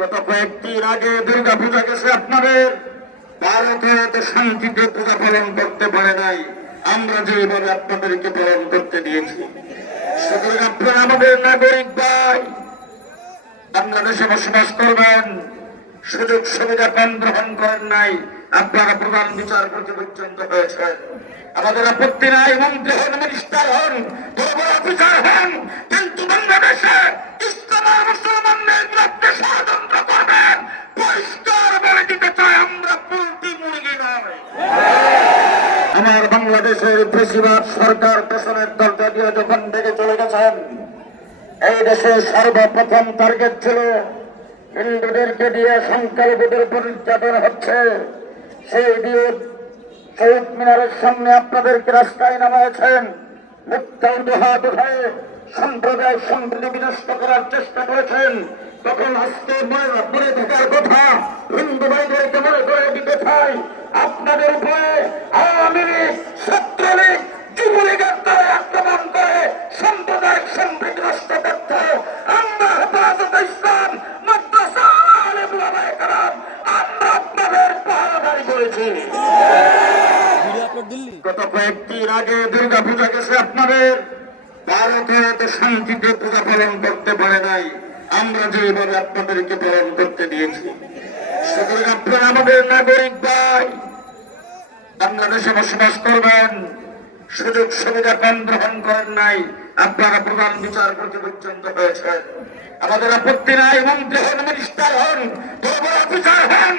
গত কয়েকদিন আগে দুর্গা পূজা গেছে আপনাদের। ভারতে এত শান্তিতে পূজা পালন করতে পারে নাই। আমরা যেভাবে আপনাদেরকে পালন করতে দিয়েছি। সুতরাং আমাদের নাগরিক ভাই, বাংলাদেশে বসবাস করবেন। সুযোগ সুবিধা পান গ্রহণ করেন নাই। আপনারা প্রধান বিচারপতি পর্যন্ত হয়েছেন। আমাদের আপত্তি নাই, মন্ত্রী হন মিনিস্টার হন, বড় বড় অফিসার হন। আমার বাংলাদেশের বেশিরভাগ সরকার পেছনের দরজা দিয়ে যখন ডেকে চলে গেছেন, এই দেশে সর্বপ্রথম টার্গেট ছিল হিন্দুদেরকে দিয়ে সংখ্যালঘুদের উপর নির্যাতন হচ্ছে। সেই দিয়ে শহীদ মিনারের সামনে আপনাদেরকে রাস্তায় উঠায় সম্প্রদায় সম্প্রীতি বিনষ্ট করার চেষ্টা করেছেন। তখন আজকে মনে থাকার কথা হিন্দু ভাইদেরকে মনে করে দিতে চাই। আপনাদের উপরে আওয়ামী লীগ যুবলীগের দ্বারা আক্রমণ করে সাম্প্রদায়িক আগে পূজা আপনাদের। পালন করতে পারে নাই, আমরা যেভাবে আপনাদেরকে পালন করতে দিয়েছি। আমাদের নাগরিক ভাই বাংলাদেশে বসবাস করবেন। সুযোগ সুবিধা পান গ্রহণ করেন নাই। আপনারা প্রধান বিচারপতি পর্যন্ত হয়েছেন। আমাদের আপত্তি নাই মন্ত্রী হন মিনিস্টার হন অফিসার হন।